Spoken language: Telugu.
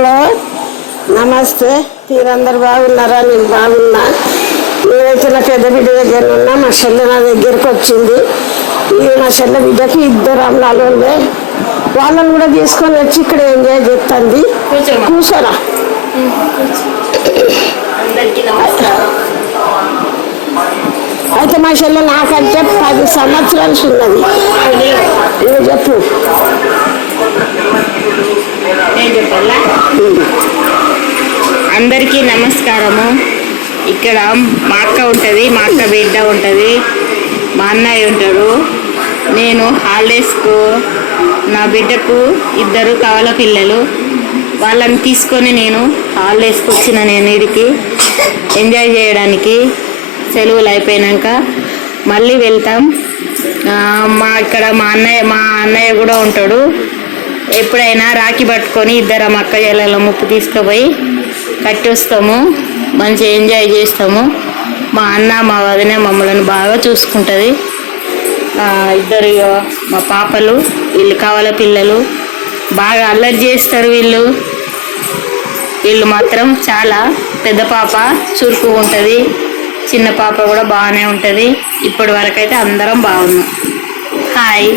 హలో నమస్తే. మీరందరు బాగున్నారా? నేను బాగున్నా. నేనైతే నా పెద్ద బిడ్డ దగ్గర ఉన్నా. మా చెల్లె నా దగ్గరకు వచ్చింది. మా చెల్లె బిడ్డకి 2 అమ్మాయిలు ఉండే. వాళ్ళని కూడా తీసుకొని వచ్చి ఇక్కడ ఎంజాయ్ చేస్తుంది. కూర్చోరా. అయితే మా చెల్లె నాకంటే 10 సంవత్సరాలు ఉన్నది. నువ్వు చెప్పు. అందరికీ నమస్కారము. ఇక్కడ మా అక్క ఉంటుంది, మా అక్క బిడ్డ ఉంటుంది, మా అన్నయ్య ఉంటాడు. నేను హాలిడేస్కు నా బిడ్డకు 2 కవల పిల్లలు, వాళ్ళని తీసుకొని నేను హాలిడేస్కి వచ్చిన. నేను వీడికి ఎంజాయ్ చేయడానికి సెలవులు అయిపోయాక మళ్ళీ వెళ్తాం. మా అన్నయ్య కూడా ఉంటాడు. ఎప్పుడైనా రాఖీ పట్టుకొని 2 అక్క చెల్లెల ముప్పు తీసుకుపోయి కట్టి వస్తాము. మంచిగా ఎంజాయ్ చేస్తాము. మా అన్న మా వదిన మమ్మల్ని బాగా చూసుకుంటుంది. 2 మా పాపలు, వీళ్ళు కావాల పిల్లలు, బాగా అల్లరి చేస్తారు. వీళ్ళు మాత్రం చాలా. పెద్ద పాప చురుకుగా ఉంటుంది, చిన్న పాప కూడా బాగానే ఉంటుంది. ఇప్పటి వరకు అయితే అందరం బాగున్నాం. హాయ్.